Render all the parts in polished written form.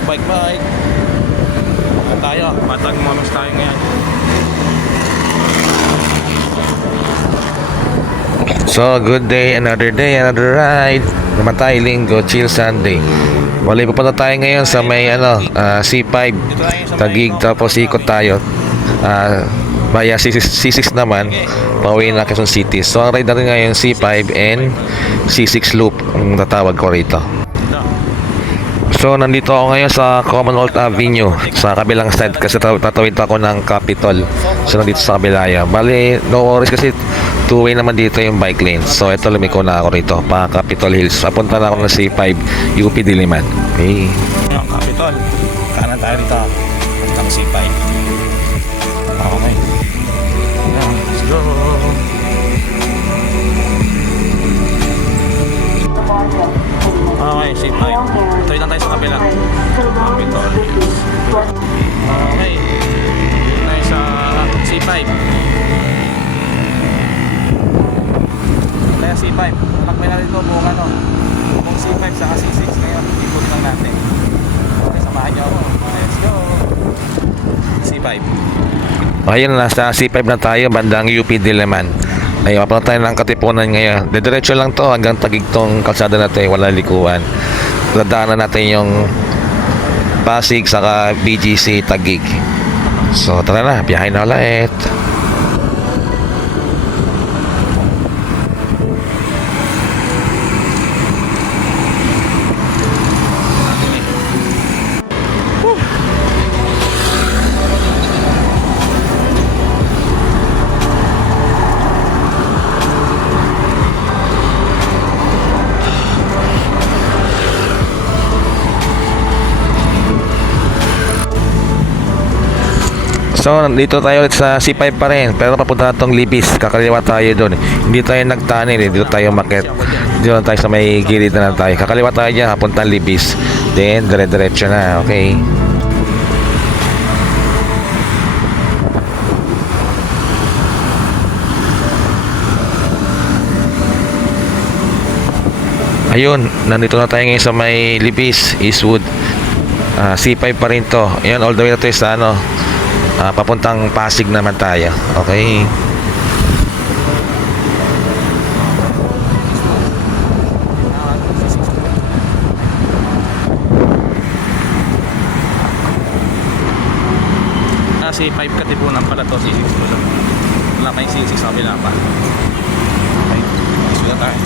Bike. Tayo, patag moments tayo ngayon. So, good day, another ride. Naman tayo, Linggo, chill Sunday. Wala, pupunta tayo ngayon sa may C5 Taguig, tapos ikot tayo via C6 naman, pauwi na Quezon City. So, ang ride natin ngayon C5 and C6 loop ang tatawag ko rito. So, nandito ako ngayon sa Commonwealth Avenue sa kabilang side kasi tatawid ako ng Capitol. So, nandito sa kabila yan. Bali, no worries kasi two-way naman dito yung bike lane. So, ito lumiko na ako rito pa Capitol Hills. Papunta na ako ng C5 UP Diliman. Okay. Yung Capitol. Kanan tayo rito. Puntang C5. Okay. Let's go. Okay, C5. Tuloy lang tayo sa kabila. Capitol Hills. Okay. Tayo sa C5. Kaya C5. Lakbay na dito buong buong C5 sa C6 ngayon. Ikot lang natin. Okay, samahan nyo ako. Let's go. C5. Ayun, nasa C5 na tayo, bandang UP Diliman. Ay, mapunta tayo ng Katipunan ngayon. Diretso lang to hanggang Taguig tong kalsada natin, wala likuan. Dadaanan natin yung Pasig saka BGC Taguig. So, tara na, biyahe na ulit. So, dito tayo ulit sa C5 pa rin. Pero papunta na itong Libis. Kakaliwa tayo doon. Hindi tayo nagtanil. Dito tayo market. Dito tayo sa may gilid na tayo. Kakaliwa tayo dyan. Papunta Libis. Then, dire-diretso na. Okay. Ayun. Nandito na tayo ngayon sa may Libis, Eastwood. C5 pa rin to. Ayan, all the way na tayo sa papuntang Pasig naman tayo. Okay. C5 Katipunan pala to, C6 ko lang. Wala pa yung C6 sa kabila pa. Okay. Suga tayo.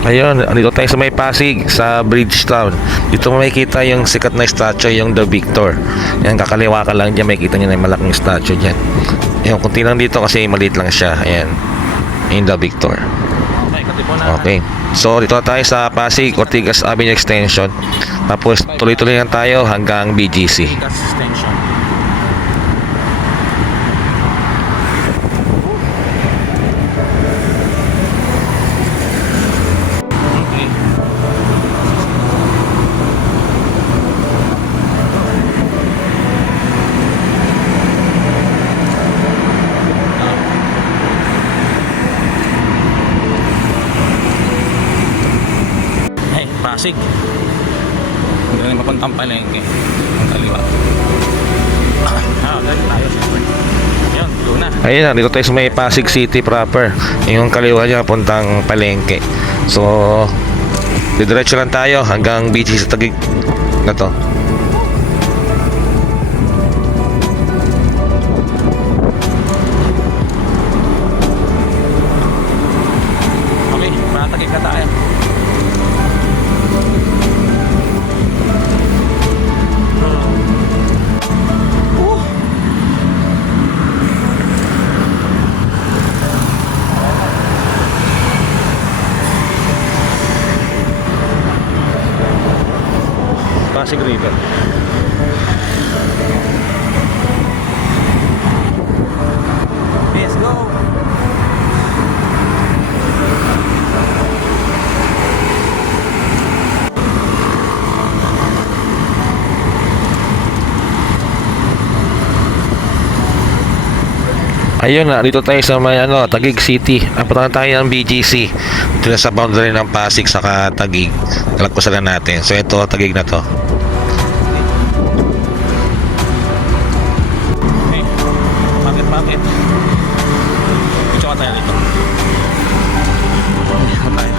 Ayun, dito tayo sa may Pasig, sa Bridgetown. Dito mo makikita yung sikat na statue, yung The Victor. Yan, kakaliwa ka lang dyan, makikita nyo na yung malaking statue dyan. Yung kunti lang dito kasi maliit lang siya. Ayan, yung The Victor. Okay, Katipunan. Okay, so dito tayo sa Pasig, Ortigas Avenue Extension. Tapos tuloy-tuloy lang tayo hanggang BGC. Gas extension. Pasig. Hindi na mapuntang Palengke. Ang kaliwa. Galing tayo siyempre. Ayun, doon na. Ayun, dito tayo sa may Pasig City proper. Yung kaliwa niya puntang Palengke. So, diretso lang tayo hanggang BGC sa Taguig na to. Okay, Taguig na tayo. Pasig River. Let's go. Ayun na, dito tayo sa may Taguig City. Napunta tayo ng BGC. Dito na sa boundary ng Pasig saka Taguig. Kalagpasan na natin. So ito, Taguig na to. Okay. Bakit? Gusto ka tayo dito. Okay.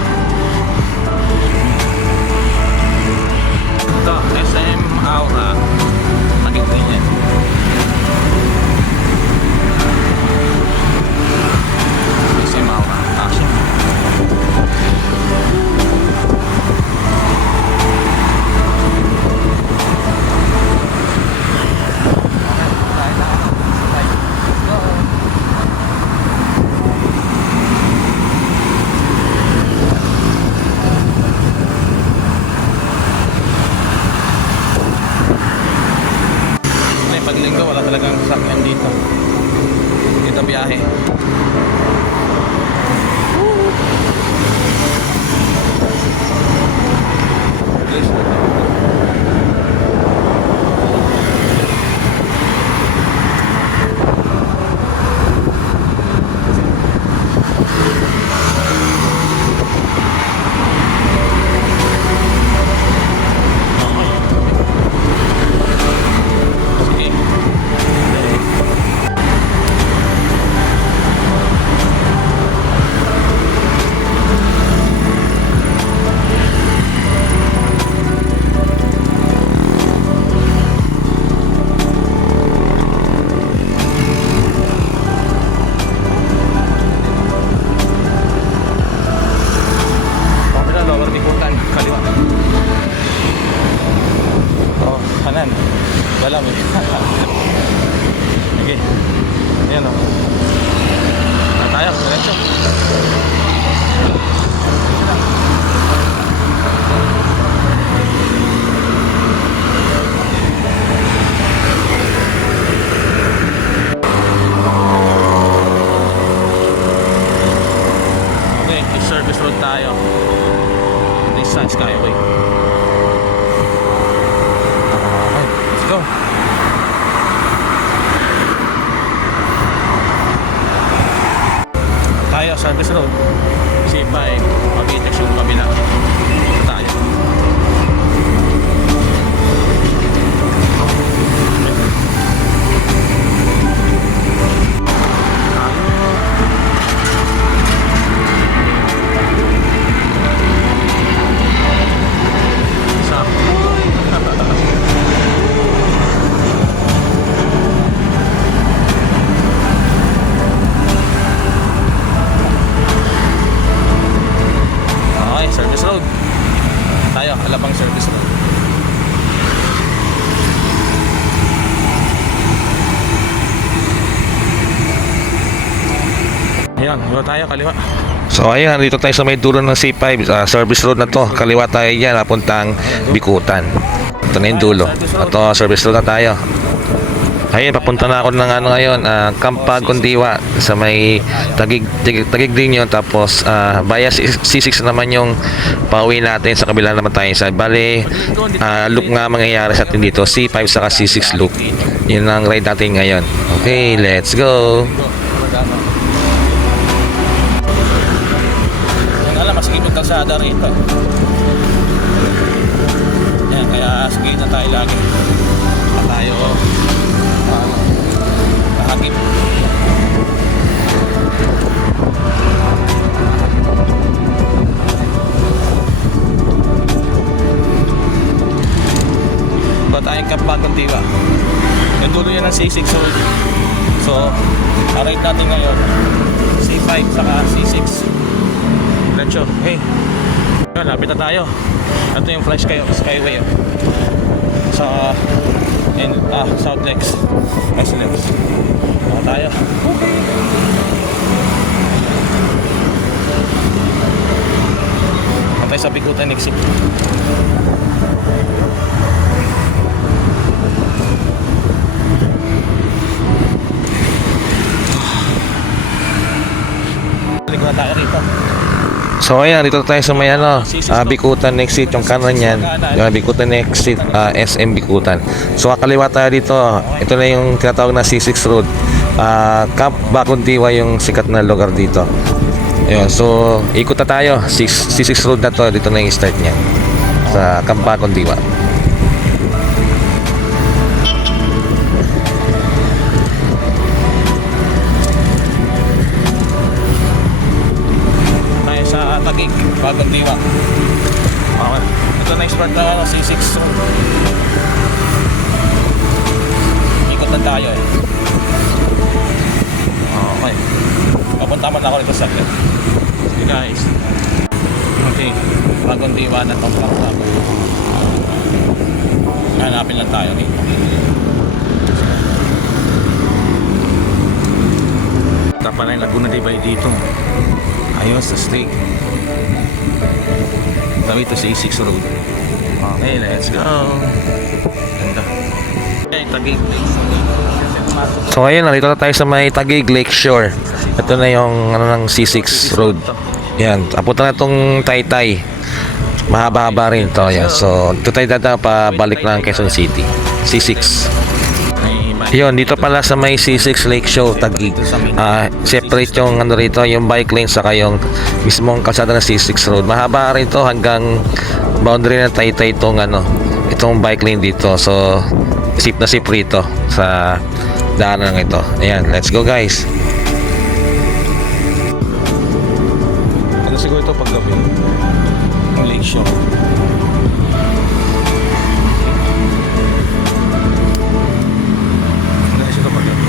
Ito, SM Aura. Taguig din yan. SM Aura. Action. Paglinggo wala talagang sasakyan dito. Dito biyahe. Kaliwa. Oh, kanan. Dalam eh. Okay. Ayan o. Tayo, diretso. Okay, service road tayo. Sun Skyway. Okay, let's go. Tayo, service road. C5, Mabitex yung kabila. Tayo. Service road. Tayo, Alabang service road. Ayan, dito tayo, kaliwa. So ayan, dito tayo sa may dulo ng C5. Service road na to. Kaliwa tayo dyan, napuntang Bikutan. Ito na yung dulo. Ito, service road na tayo. Ayun, papunta na ako ng ngayon, Kampag Kundiwa sa may Taguig din yun. Tapos via C6 naman yung pauwi natin, sa kabila naman tayo sa bali loop nga mangyayari sa atin dito, C5 saka C6 loop. Yun ang ride natin ngayon. Okay, let's go. Yan alam, masigit yung kalsada rito. Yan, kaya sige na tayo lagi. Tayo nakakip. Ba tayong Kampagong Diwa. Yung dulo yan ng C6 road. So, arride natin ngayon C5 saka C6. Diretso. Hey, lapit na tayo. Ito yung Flash Skyway sa South Lex. SLEX. Ako tayo. Patay sa Bikutan exit. Balik na tayo rito. So ayan, dito tayo sa may Bikutan exit, yung kanan yan, yung Bikutan exit, SM Bikutan. So kakaliwa tayo dito, ito na yung tinatawag na C6 road. Camp Bagong Diwa yung sikat na lugar dito. Ayun, so ikot na tayo. C6 road na to, dito na yung start niya sa Camp Bagong Diwa. Tayo sa Taguig, Bagong Diwa. Okay. Ito na yung start na ano, C6 road. Ikot na tayo eh. Okay. Papunta man ako dito sa saglit. Sige guys. Okay. Bagong Diwa na itong plak. Hanapin lang tayo dito. Tapa na yung Laguna Divide dito. Ayos sa street. Tabi ito sa E6 road. Okay, let's go. Ganda. Okay, Taguig. So ayun, nandito na tayo sa may Taguig Lakeshore. Ito na yung ano ng C6 road. Yan, apunta na itong Taytay. Mahaba-haba rin ito. Yan. So ito tayo dada pa balik ng Quezon City. C6. Yun, dito pala sa may C6 Lakeshore Taguig. Separate yung ano rito, yung bike lane saka yung mismong kalsada ng C6 road. Mahaba rin ito hanggang boundary ng Taytay itong ano, itong bike lane dito. So sip na sip rito sa daanan ito. Ayan, let's go guys. Ano siguro ito paggabi? Ang Lakeshore. Ano ito paggabi?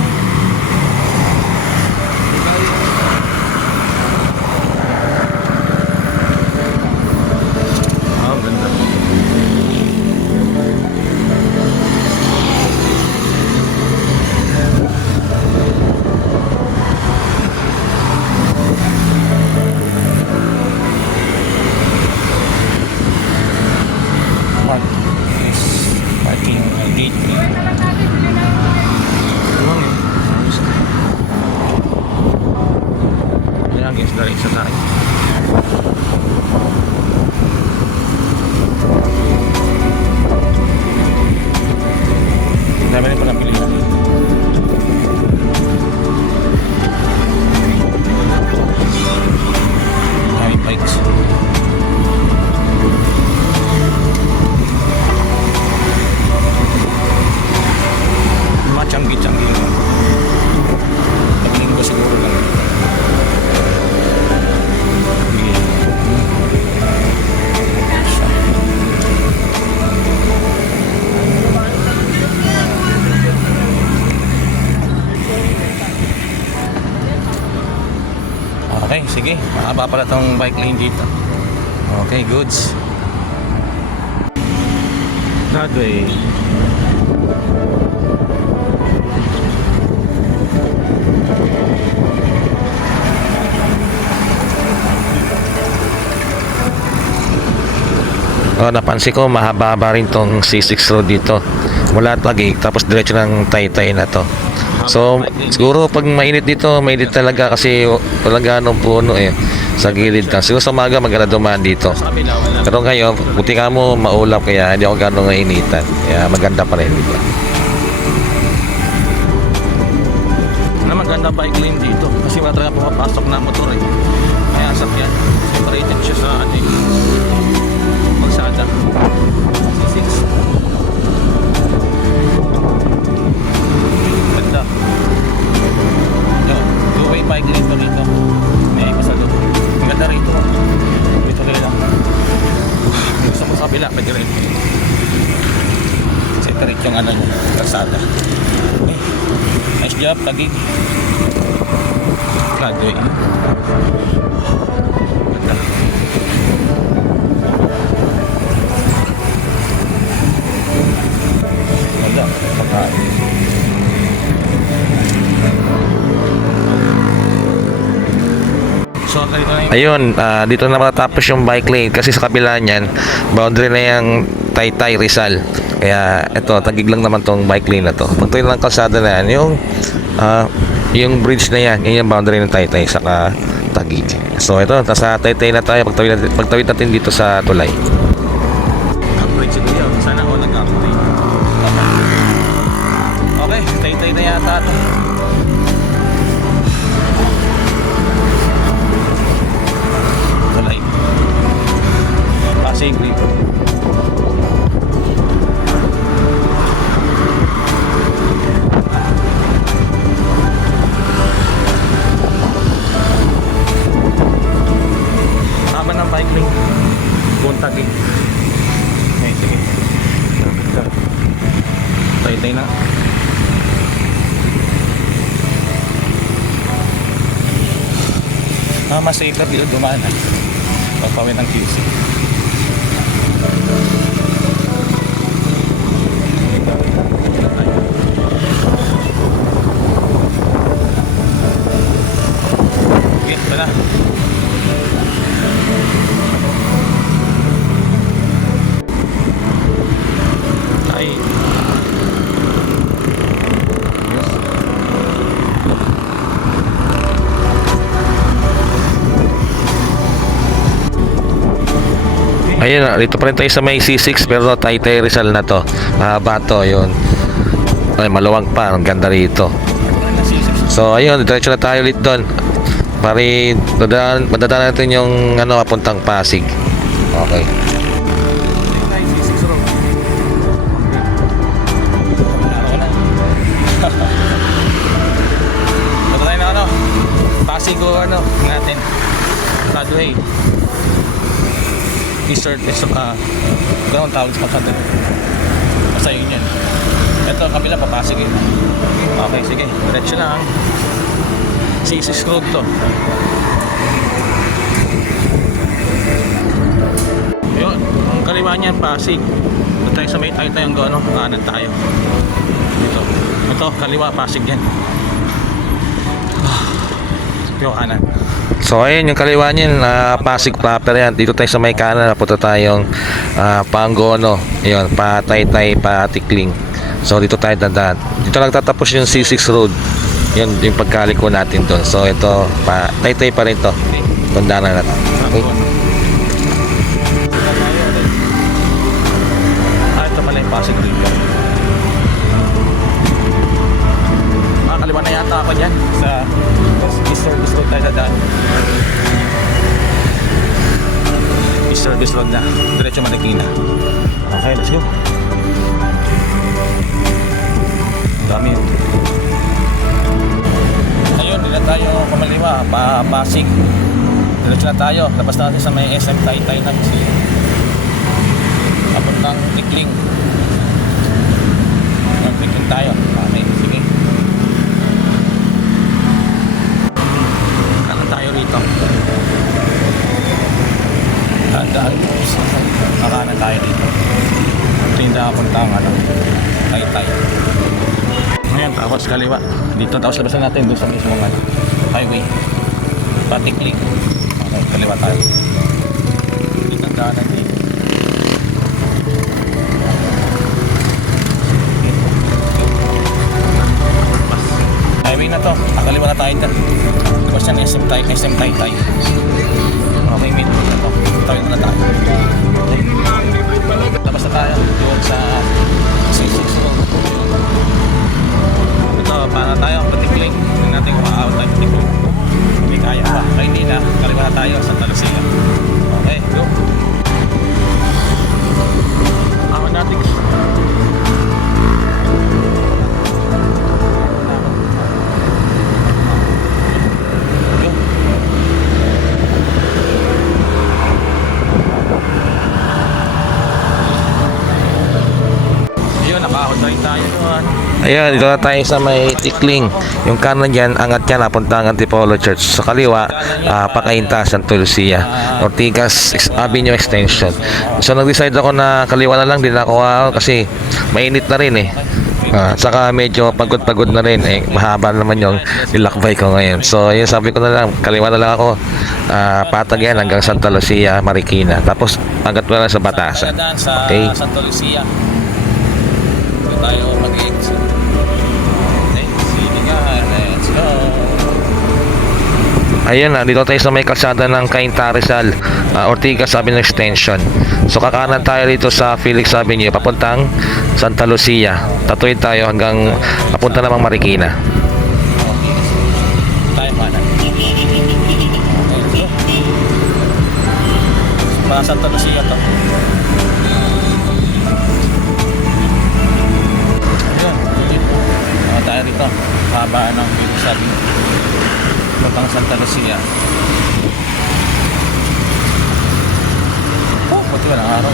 Ah, ganda. Parking gate. Ayan guys, dari sa tayo. Dami rin palang pilihan. High bikes. Changi-changi lang. Pag-linggo siguro lang. Okay, sige. Mahaba pala tong bike lane dito. Okay, goods. That way. Napansin ko mahaba-haba rin tong C6 road dito mula Taguig tapos diretso ng Taytay na to. So siguro pag mainit dito, mainit talaga kasi walang ganong puno eh sa gilid lang. Siguro sa umaga maganda dumaan dito. Pero ngayon, buti ka mo maulap kaya hindi ako ganong nainitan. Kaya maganda pa rin dito. Maganda bike lane dito kasi wala talaga pumapasok na motor eh. Kaya sakyan. Separated siya sa ating magsada. C6. Ganda. Two-way bike lane to rito. May isa doon. Ang ganda rito. Dito rin lang. Gusto mo sa kabila, pwede rin. Separate yung ano nyo, kalsada. Okay. Nice job, Taguig. Floodway. Ganda. Ganda. Pagkain. So, dito na yung... Ayun, dito na matatapos yung bike lane kasi sa kabila niyan, boundary na yung Taytay Rizal. Kaya ito, Taguig lang naman tong bike lane na to. Pagtuloy lang kalsada na yan, yung bridge na yan, yun yung boundary ng Taytay saka Taguig. So ito, nasa Taytay na tayo, pagtawid natin dito sa tulay. Ang bridge ito yun, sana ako nag-upgrade. Okay, Taytay na yata ito. sabi. Okay, sige. Tay-tay na. Mas safer dito dumaan ah. Pagpawin ng QC. Okay, ito na. Ay. Ayun na, dito pa rin tayo sa may C6 pero Taytay Rizal na to. Mahaba to, yun. Ay, maluwag pa, ang ganda rito. So ayun, diretso na tayo ulit doon. Pari, madadaan natin yung ano, papuntang Pasig. Okay. Punta tayo na ano, Pasig o ano natin, Broadway. Eastern, ganun tawag sa Pasig. Basta yun yan. Ito ang kabila, papasig eh. Okay, sige, diretso na ang C6 road to. Yun, ang kaliwa niyan, Pasig. Punta tayo sa may Taytay ang gano'n, kanan tayo. Ito, kaliwa, Pasig yan. Yung kanan. So ayun yung kaliwa niyan, Pasig proper yan. Dito tayo sa may kanan, napunta tayong Pangono. Ayun, pa Taytay, pa Tikling. So dito tayo dadaan. Dito nagtatapos yung C6 road. Yun yung pagkaliko natin doon. So ito, pa Taytay pa rin to. Tandaan na natin. Okay. Ito pala yung Pasig dito. Kaliwa na yata ako dyan sa East Road tayo dadaan. East Road na, diretso Marikina. Okay, let's go. Dami yun. Ayun, dito tayo kumaliwa, Pasig. Diretso na tayo, labas natin sa may SM Taytay na kasi papuntang Tikling. Tikling tayo. Okay, sige. Tayo rito. Daan. Makanan tayo dito. Ito yung nakapuntang Taytay. Ngayon, tapos kaliwa. Dito, tapos labasan natin doon sa mismo highway. Patikling. Okay, kaliwa tayo. Dito ang daan natin. Highway na to. Kaliwa na tayo dyan. Tapos yan, SM Taytay. Okay, mid na to. Tayo na tayo. Tapos na tayo doon sa C6 road. Ito, para tayo Patikling. Hindi natin kung ma-out tayo Patikling. Hindi kaya pa. Kaya hindi na. Kaliwa na tayo sa Talusila. Okay, go. Awan natin. Ayan, dito na tayo sa may Tikling. Yung kanan dyan, angat yan, napunta ang Antipolo Church. Sa kaliwa, Pakainta, Santa Lucia, Ortigas Avenue Extension. So nag-decide ako na kaliwa na lang din ako kasi mainit na rin eh. Saka medyo pagod-pagod na rin eh. Mahaba naman yung nilakbay ko ngayon. So yun, sabi ko na lang, kaliwa na lang ako. Patag yan hanggang Santa Lucia, Marikina. Tapos hanggat wala sa Batasan. Okay? Santa Lucia. Dito tayo mag-exit. Okay, sige nga. Let's go. Ayun na, dito tayo sa may kalsada ng Cainta Rizal, Ortigas Avenue Extension. So kakanan tayo dito sa Felix Avenue, papuntang Santa Lucia. Tatuwid tayo hanggang papunta namang Marikina. Tayo kanan. Okay, let's go. Para Santa Lucia to. Ayun, tayo rito. Haba ng Felix Avenue. Papuntang Santa Lucia. Buti walang araw.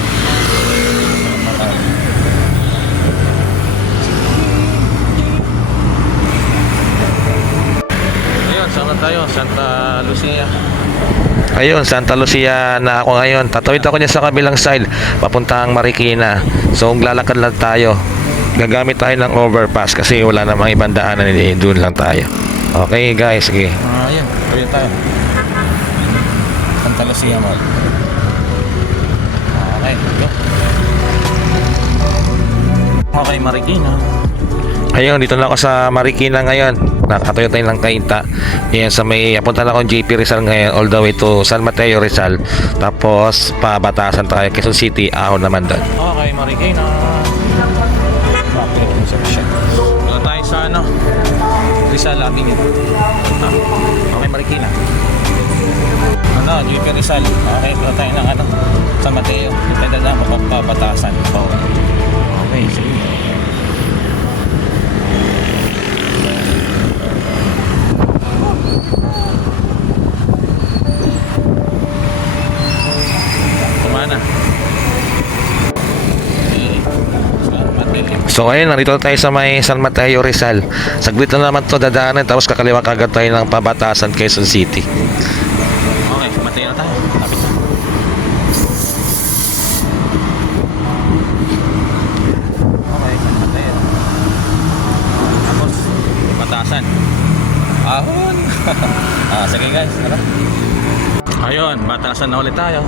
Ayun, saan na tayo? Santa Lucia. Ayun, Santa Lucia na ako ngayon. Tatawid ako niya sa kabilang side, papuntang Marikina. So, lalakad lang tayo. Gagamit tayo ng overpass kasi wala namang ibang daanan, doon lang tayo. Okay guys, sige. Ayun, tuloy tayo. Santa Lucia Mall. Okay, go. Okay, Marikina. Ayun, dito na ako sa Marikina ngayon. Nakatayo tayo ng Kainta. Yan sa may, punta na akong JP Rizal ngayon all the way to San Mateo Rizal. Tapos, pabatasan tayo Quezon City, ahon naman doon. Okay, Marikina. Traffic intersection. Wala tayo sa ano? Rizal Avenue. Okay, Marikina. Ano, JP Rizal. Okay, wala tayo ng ano? San Mateo. Ito na mapapabatasan. Okay, sige. Kumana. So ayun, nandito tayo sa may San Mateo Rizal. Saglit na naman to dadaanan, tapos kakaliwa kagad tayo ng pabatasan Quezon City. Okay, Mateo na tayo. Lapit na. Okay, Mateo. Tapos, batasan. Ahon! Sige guys, tara. Ayun, batasan na ulit tayo.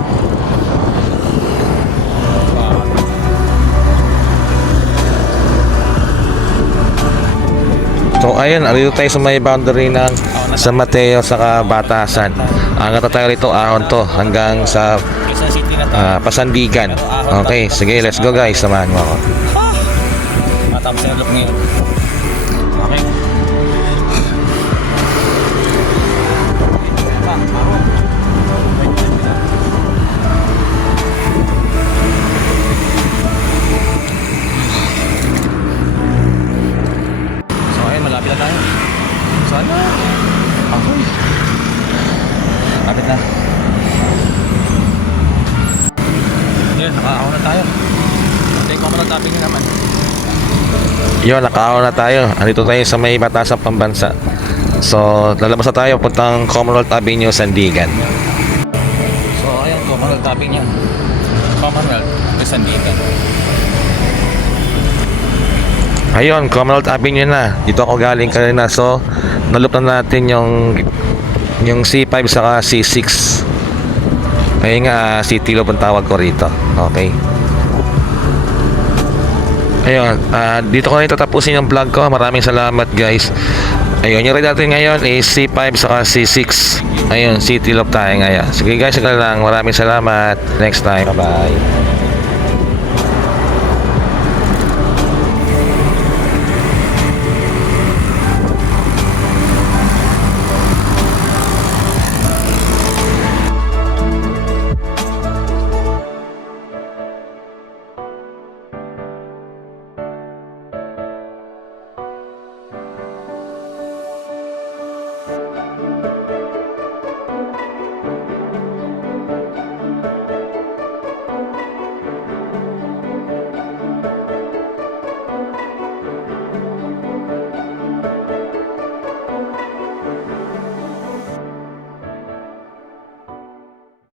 So ayun, nandito tayo sa may boundary ng San Mateo sa Batasan. Angat na tayo rito, ahon to hanggang sa Quezon City na tayo. Pasandigan. Okay, sige, let's go guys, samahan mo ako. Matapos yung look ngayon. Okay. So ayun, malapit na tayo. Sana. Ako. Malapit na. Yun, nakakaw na tayo. Take ko muna topic nyo naman. Yun, nakaahon na tayo. Andito tayo sa may Batasang Pambansa. So, lalabas na tayo puntang Commonwealth Avenue, Sandigan. So ayun, Commonwealth topic niya. Commonwealth, Sandigan. Ayun, Commonwealth Avenue na. Dito ako galing kanina. So, nalup na natin yung C5 saka C6. Ayun nga, City Loop ang tawag ko rito. Okay. Ayun, dito ko na tatapusin yung vlog ko. Maraming salamat guys. Ayun, yung ride natin ngayon is C5 saka C6. Ayun, City Loop tayo ngayon. Sige guys, sige lang. Maraming salamat. Next time. Bye-bye.